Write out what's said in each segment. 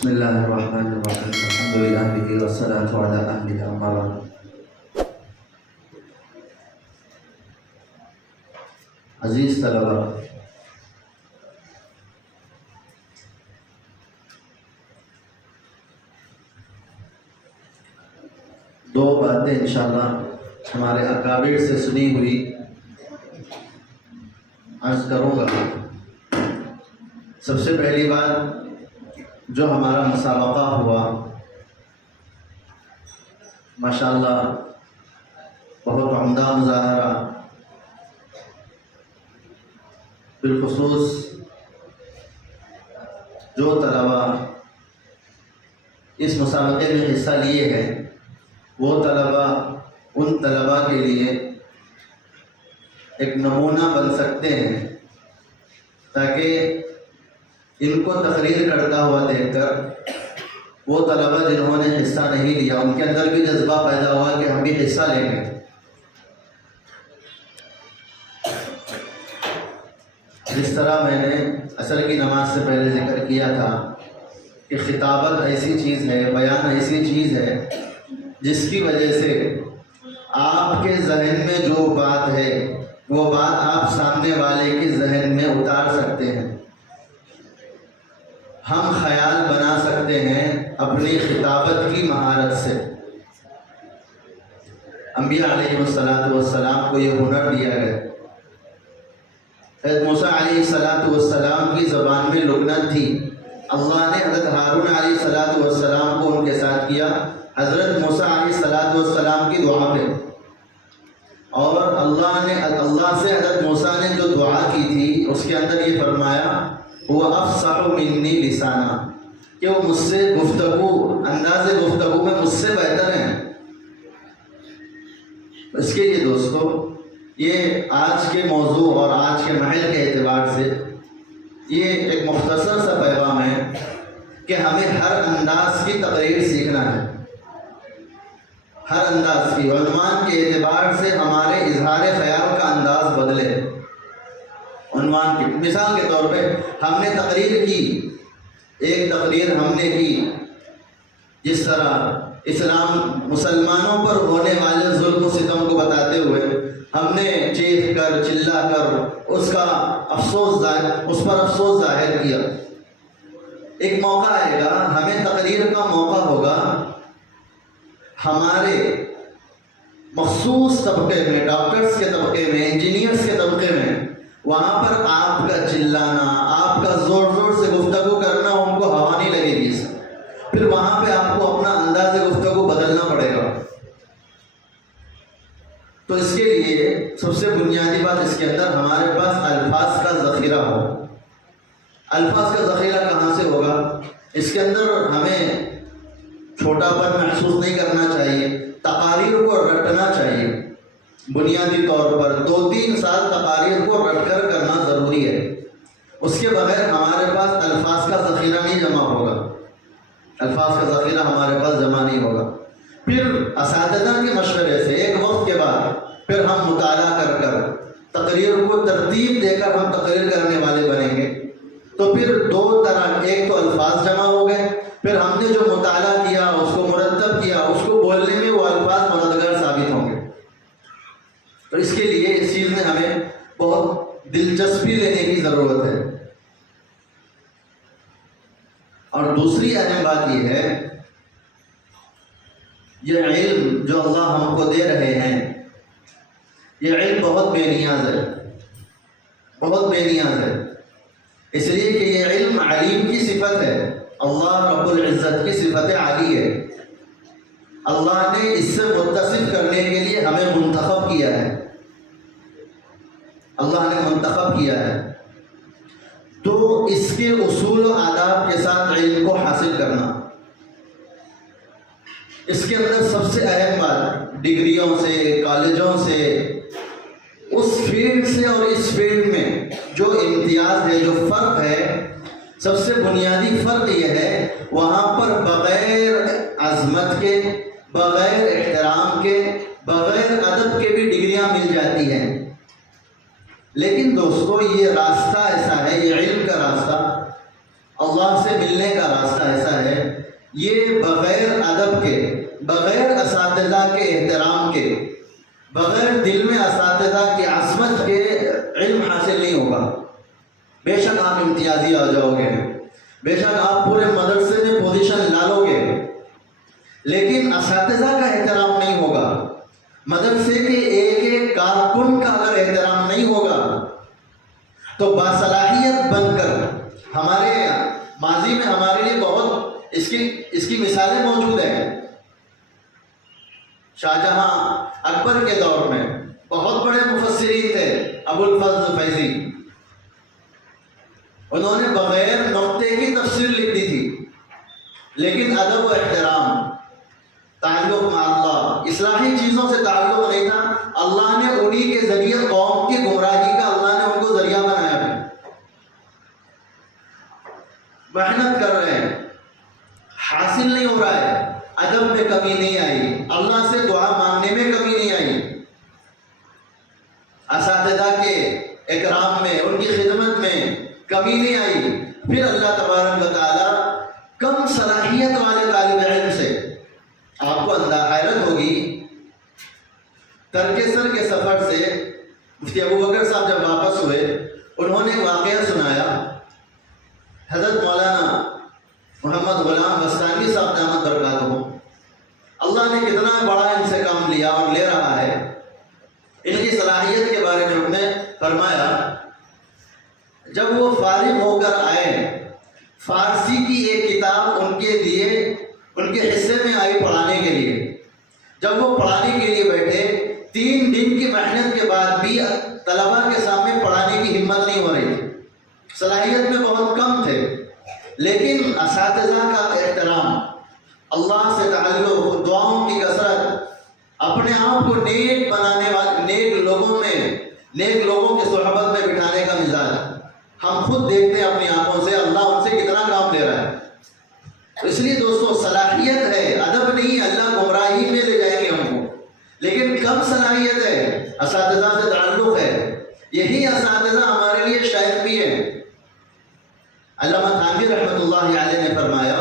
بسم اللہ الرحمن الرحیم الحمد للہ والصلاۃ علی اہلہ اما بعد۔ عزیز طلباء، دو باتیں انشاءاللہ ہمارے اکابر سے سنی ہوئی عرض کروں گا۔ سب سے پہلی بات، جو ہمارا مسابقہ ہوا ماشاءاللہ بہت عمدہ مظاہرہ، بالخصوص جو طلباء اس مسابقے میں حصہ لیے ہیں وہ طلباء ان طلباء کے لیے ایک نمونہ بن سکتے ہیں، تاکہ ان کو تقریر کرتا ہوا دیکھ کر وہ طلباء جنہوں نے حصہ نہیں لیا ان کے اندر بھی جذبہ پیدا ہوا کہ ہم بھی حصہ لیں گے۔ جس طرح میں نے عصر کی نماز سے پہلے ذکر کیا تھا کہ خطابت ایسی چیز ہے، بیان ایسی چیز ہے جس کی وجہ سے آپ کے ذہن میں جو بات ہے وہ بات آپ سامنے والے کے ذہن میں اتار سکتے ہیں، ہم خیال بنا سکتے ہیں اپنی خطابت کی مہارت سے۔ انبیاء علیہ السلام کو یہ ہنر دیا گیا۔ حضرت موسیٰ علیہ السلام کی زبان میں لکنت تھی، اللہ نے حضرت ہارون علیہ السلام کو ان کے ساتھ کیا حضرت موسیٰ علیہ السلام کی دعا پہ، اور اللہ سے حضرت موسیٰ نے جو دعا کی تھی اس کے اندر یہ فرمایا وہ افصح منی لسانا، کہ وہ مجھ سے انداز گفتگو میں مجھ سے بہتر ہیں۔ اس کے لیے دوستو، یہ آج کے موضوع اور آج کے محل کے اعتبار سے یہ ایک مختصر سا پیغام ہے کہ ہمیں ہر انداز کی تقریر سیکھنا ہے، ہر انداز کی۔ عنوان کے اعتبار سے ہمارے اظہار خیال کا انداز بدلے۔ عنوان کی مثال کے طور پہ ہم نے تقریر کی، ایک تقریر ہم نے کی جس طرح مسلمانوں پر ہونے والے ظلم و ستم کو بتاتے ہوئے ہم نے چیخ کر چلا کر اس پر افسوس ظاہر کیا۔ ایک موقع آئے گا، ہمیں تقریر کا موقع ہوگا ہمارے مخصوص طبقے میں، ڈاکٹرز کے طبقے میں، انجینئرز کے طبقے میں، وہاں پر آپ کا چلانا، آپ کا زور زور سے گفتگو کرنا ان کو ہوا نہیں لگے گی، پھر وہاں پہ آپ کو اپنا انداز گفتگو بدلنا پڑے گا۔ تو اس کے لیے سب سے بنیادی بات، اس کے اندر ہمارے پاس الفاظ کا ذخیرہ ہو۔ الفاظ کا ذخیرہ کہاں سے ہوگا؟ اس کے اندر ہمیں چھوٹا پن محسوس نہیں کرنا چاہیے، تقاریر کو رٹنا چاہیے۔ بنیادی طور پر 2-3 سال تقاریر کو رٹ کر کرنا ضروری ہے، اس کے بغیر ہمارے پاس الفاظ کا ذخیرہ نہیں جمع ہوگا، الفاظ کا ذخیرہ ہمارے پاس جمع نہیں ہوگا۔ پھر اساتذہ کے مشورے سے ایک وقت کے بعد پھر ہم مطالعہ کر تقریر کو ترتیب دے کر ہم تقریر کرنے والے بنیں گے۔ تو پھر 2 طرح، ایک تو الفاظ جمع ہو گئے، پھر ہم نے جو مطالعہ کیا اس کو مرتب کیا، اس کو بولنے میں وہ الفاظ مددگار ثابت ہوں گے۔ تو اس کے لیے اس چیز میں ہمیں بہت دلچسپی لینے کی ضرورت ہے۔ اور دوسری اہم بات یہ ہے، یہ علم جو اللہ ہم کو دے رہے ہیں، یہ علم بہت بے نیاز ہے، بہت بے نیاز ہے، اس لیے کہ یہ علم علیم کی صفت ہے، اللہ رب العزت کی صفت عالی ہے۔ اللہ نے اس سے متصف کرنے کے لیے ہمیں منتخب کیا ہے، اللہ نے منتخب کیا ہے۔ تو اس کے اصول و آداب کے ساتھ علم کو حاصل کرنا، اس کے اندر سب سے اہم بات ڈگریوں سے، کالجوں سے، اس فیلڈ سے اور اس فیلڈ میں جو امتیاز ہے، جو فرق ہے، سب سے بنیادی فرق یہ ہے وہاں پر بغیر عظمت کے، بغیر احترام کے، بغیر ادب کے بھی ڈگریاں مل جاتی ہیں۔ لیکن دوستو، یہ راستہ ایسا ہے، یہ علم کا راستہ اللہ سے ملنے کا راستہ ایسا ہے، یہ بغیر ادب کے، بغیر اساتذہ کے احترام کے، بغیر دل میں اساتذہ کی عظمت کے علم حاصل نہیں ہوگا۔ بے شک آپ امتیازی آ جاؤ گے، بے شک آپ پورے مدرسے میں پوزیشن لا لو گے، لیکن اساتذہ کا احترام نہیں ہوگا، مدرسے کے ایک ایک کارکن کا اگر احترام نہیں ہوگا تو باصلاحیت بن کر، ہمارے ماضی میں ہمارے لیے بہت اس کی مثالیں موجود ہیں۔ شاہجہاں اکبر کے دور میں بہت بڑے مفسرین تھے، ابو الفضل فیضی، انہوں نے بغیر نقطے کی تفسیر لکھ دی تھی، لیکن ادب و احترام، تعلق مع اللہ، اصلاحی چیزوں سے تعلق نہیں تھا، اللہ نے انہی کے ذریعے قوم کی گمراہی کا اللہ نے ان کو ذریعہ بنایا ہے۔ محنت کر رہے ہیں، حاصل نہیں ہو رہا ہے، ادب میں کمی نہیں آئی، اللہ سے دعا مانگنے میں کمی نہیں آئی، اساتذہ کے اکرام میں، ان کی خدمت میں کمی نہیں آئی، پھر اللہ تبارک و تعالیٰ کم صلاحیت والے طالب علم سے، آپ کو حیرت ہوگی، ترک سر کے سفر سے مفتی ابو بکر صاحب جب واپس ہوئے، انہوں نے واقعہ سنایا، حضرت مولانا محمد غلام بستانی صاحب دامت برکاتہ، اللہ نے کتنا بڑا ان سے کام لیا اور لے رہا ہے، ان کی صلاحیت کے بارے میں انہوں نے فرمایا، جب وہ فارغ ہو کر آئے، فارسی کی ایک کتاب ان کے لیے، ان کے حصے میں آئی پڑھانے کے لیے، جب وہ پڑھانے کے لیے بیٹھے، 3 دن کی محنت کے بعد بھی طلبہ کے سامنے پڑھانے کی ہمت نہیں ہو رہی تھی، صلاحیت میں بہت کم تھے، لیکن اساتذہ کا احترام، اللہ سے تعلق، دعاؤں کی کثرت، اپنے آپ کو نیک بنانے والے، نیک لوگوں کے صحبت میں بٹھانے کا مزاج، ہم خود دیکھتے ہیں اپنی آنکھوں سے اللہ ان سے کتنا کام لے رہا ہے۔ اس لیے دوستو، صلاحیت ہے، ادب نہیں، اللہ گمراہی میں لے جائیں گے ہم کو، لیکن کم صلاحیت ہے، اساتذہ سے تعلق ہے، یہی اساتذہ ہمارے لیے شیخ بھی ہے۔ علامہ تھانوی رحمۃ اللہ علیہ نے فرمایا،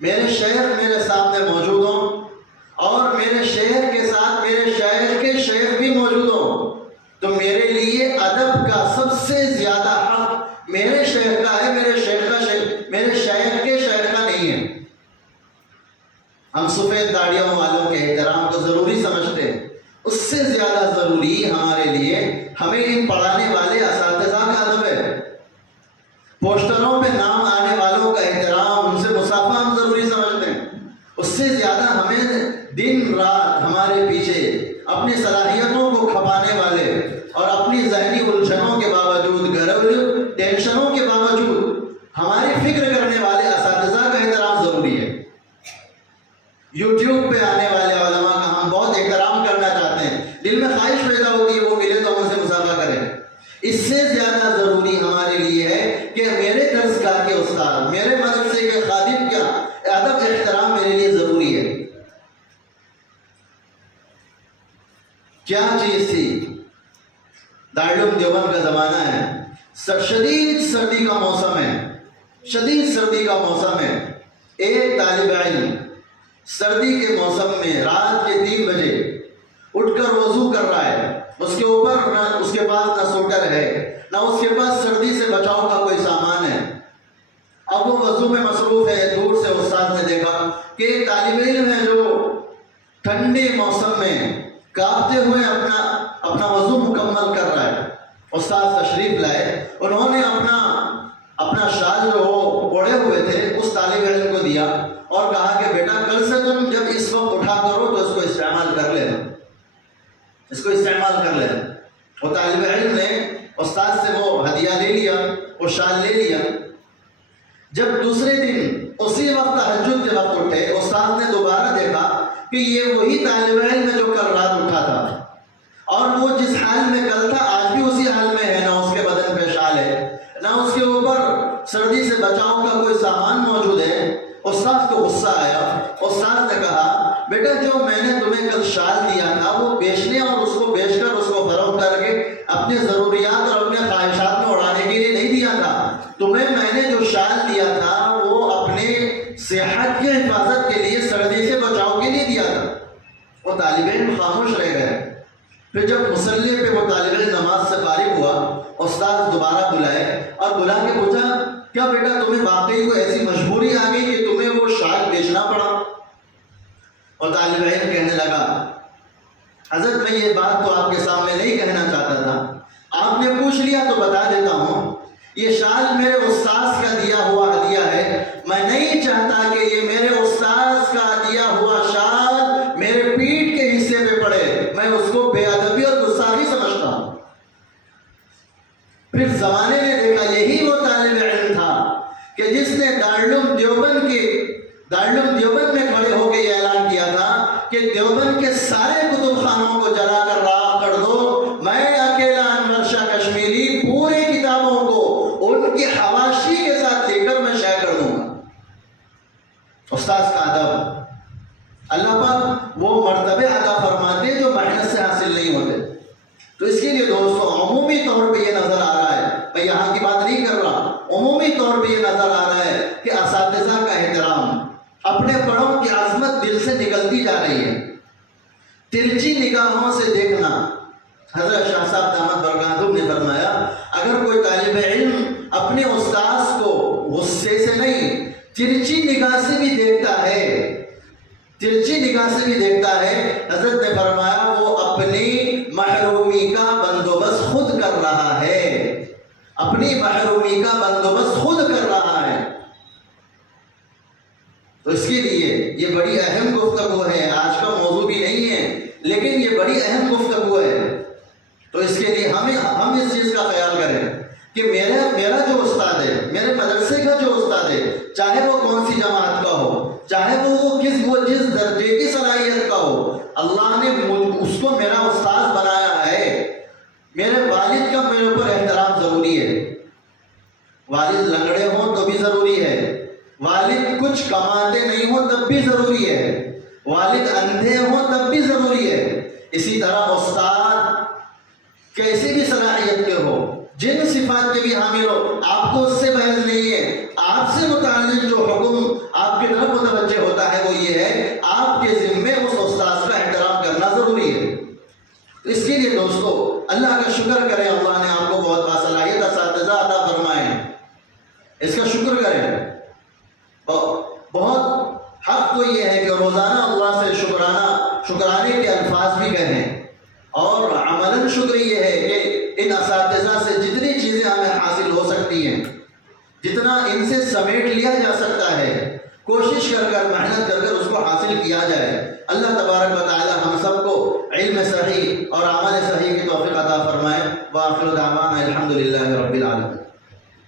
میرے شیخ میرے سامنے موجود ہوں اور میرے شیخ کے ساتھ میرے شیخ کے شیخ بھی موجود ہوں تو میرے لیے ادب کا سب سے زیادہ حق میرے شیخ کا ہے، میرے شیخ کے شیخ کا نہیں ہے۔ ہم سفید داڑھیوں والوں کے احترام کو ضروری سمجھتے ہیں، اس سے زیادہ ضروری ہمارے لیے ہمیں ان پڑھانے والے اساتذہ کا ادب ہے۔ پوسٹروں پہ نام آنے والوں کا احترام، ان سے مصافحہ ہم ضروری سمجھتے ہیں، اس سے زیادہ ہمیں دن رات ہمارے پیچھے اپنی صلاحیتوں کو کھپانے والے اور اپنی ذہنی الجھنوں کے باوجود، گھریلو ٹینشنوں کے باوجود ہماری فکر کرنے والے اساتذہ کا احترام ضروری ہے۔ یوٹیوب پہ آنے والے علماء کا ہم بہت احترام کرنا چاہتے ہیں، دل میں خواہش پیدا ہوتی ہے وہ ملے تو ان سے مصافحہ کریں، اس سے زیادہ ضروری ہمارے لیے ہے کہ میرے درس گاہ کے استاد، میرے مدرسے کے خادم کا ادب احترام میرے لیے ضروری ہے۔ کیا چیز تھی؟ دارالعلوم دیوبند کا زمانہ ہے، شدید سردی کا موسم ہے، شدید سردی کا موسم ہے، ایک طالب علم سردی کے موسم میں رات کے 3 بجے اٹھ کر وضو کر رہا ہے، اس کے اوپر اس کے پاس نہ سوٹر ہے، نہ اس کے پاس سردی سے بچاؤ کا کوئی سامان ہے، اب وہ وضو میں مصروف ہے۔ دور سے استاد نے دیکھا کہ ایک طالب علم ہے جو ٹھنڈے موسم میں کانپتے ہوئے اپنا وضو مکمل کر رہا ہے۔ استاد تشریف لائے، انہوں نے اپنا شال جو اوڑھے ہوئے تھے اس طالب علم کو دیا اور کہا کہ بیٹا کل سے تم جب اس وقت اٹھا کرو تو اس کو استعمال کر لینا، اس کو استعمال کر لینا۔ وہ طالب علم نے استاد سے وہ ہدیہ لے لیا، وہ شال لے لیا۔ جب دوسرے دن اسی وقت تہجد کے وقت اٹھے، استاد نے دوبارہ دیکھا کہ یہ وہی طالب علم ہے جو کل رات اٹھا تھا، اور وہ جس حال میں کل تھا آج بھی اسی حال میں ہے، نہ اس کے بدن پہ شال ہے، نہ اس کے اوپر سردی سے بچاؤ کا کوئی سامان موجود ہے۔ استاد کو غصہ آیا، استاد نے کہا بیٹا جو میں نے تمہیں کل شال دیا تھا وہ بیچنے اور اس کو بیچ کر اس کو فروخت کر کے اپنی ضروریات اور اپنے خواہشات میں اڑانے کے لیے نہیں دیا تھا، تمہیں میں نے جو شال دیا وہ طالب علم خاموش رہ گئے۔ پھر جب مصلی پہ وہ طالب علم نماز سے فارغ ہوا، استاد دوبارہ بلائے اور بلا کے پوچھا کیا بیٹا تمہیں واقعی کوئی ایسی مجبوری آ گئی کہ تمہیں وہ شال بیچنا پڑا؟ اور طالب علم کہنے لگا حضرت میں یہ بات تو آپ کے سامنے نہیں کہنا چاہتا تھا، آپ نے پوچھ لیا تو بتا دیتا ہوں، یہ شال میرے استاذ کا دیا ہوا ہدیہ ہے، میں نہیں چاہتا کہ یہ میرے استاذ کا دیا ہوا شال میرے پیٹھ کے حصے پہ پڑے، میں اس کو بے ادبی اور گستاخی سمجھتا ہوں۔ پھر زمانے نے دیکھا یہی وہ طالب علم تھا کہ جس نے دارالعلوم دیوبند میں کھڑے ہو کے یہ اعلان کیا تھا کہ دیوبند کے سارے کتب خانوں کو جلا کر راکھ کر دو، میں اکیلا انور شاہ کشمیری پورے کتابوں کو ان کی حواشی کے ساتھ لے کر میں شائع کر دوں گا۔ استاذ کا ادب، اللہ پاک وہ مرتبے عطا فرماتے جو محنت سے حاصل نہیں ہوتے۔ تو اس کے لیے دوستو عمومی طور پہ یہ نظر آ رہا ہے، میں یہاں کی بات نہیں کر رہا، عمومی طور پہ یہ نظر آ رہا ہے کہ اساتذہ کا احترام، اپنے بڑوں کی عظمت دل سے نکلتی جا رہی ہے۔ ترچی نگاہوں سے دیکھنا، حضرت شاہ صاحب دامت برکاتہم نے فرمایا اگر کوئی طالب علم اپنے استاذ کو غصے سے نہیں ترچی نگاہ سے بھی دیکھتا ہے، حضرت نے فرمایا وہ اپنی محرومی کا بندوبست خود کر رہا ہے، اپنی محرومی کا بندوبست خود کر رہا ہے۔ تو اس کے لیے یہ بڑی اہم گفتگو ہے، آج کا موضوع بھی نہیں ہے لیکن یہ بڑی اہم گفتگو ہے۔ تو اس کے لیے ہم اس چیز کا خیال کریں کہ میرا جو استاد ہے، میرے مدرسے کا جو استاد ہے، چاہے وہ کون سی جماعت کا ہو، چاہے وہ جس درجے کی صلاحیت کا ہو، اللہ نے اس کو میرا استاد بنایا ہے۔ میرے والد کا میرے اوپر احترام ضروری ہے، والد لنگڑے ہوں تو بھی ضروری ہے، والد کچھ کماتے نہیں ہوں تب بھی ضروری ہے، والد اندھے ہوں تب بھی ضروری ہے۔ اسی طرح استاد کیسی بھی صلاحیت کے ہو، جن صفات کے بھی حامل ہو، آپ کو اس سے بحث نہیں ہے، آپ سے متعلق جو حکم آپ کی طرف متوجہ ہوتا ہے وہ یہ ہے آپ کے ذمے اس استاد کا احترام کرنا ضروری ہے۔ اس کے لیے دوستو اللہ کا شکر کریں، اللہ نے آپ کو بہت باصلاحیت اساتذہ عطا فرمائے ہیں، اس کا شکر کریں۔ بہت حق تو یہ ہے کہ روزانہ اللہ سے شکرانے کے الفاظ بھی کہیں، اور عملاً شکر یہ ہے کہ ان اساتذہ سے جتنی چیزیں ہمیں حاصل ہو سکتی ہیں، جتنا ان سے سمیٹ لیا جا سکتا ہے، کوشش کر محنت کر اس کو حاصل کیا جائے۔ اللہ تبارک و تعالی ہم سب کو علم صحیح اور عمل صحیح کی توفیق عطا فرمائے۔ وآخر دعوانا الحمدللہ رب العالمین۔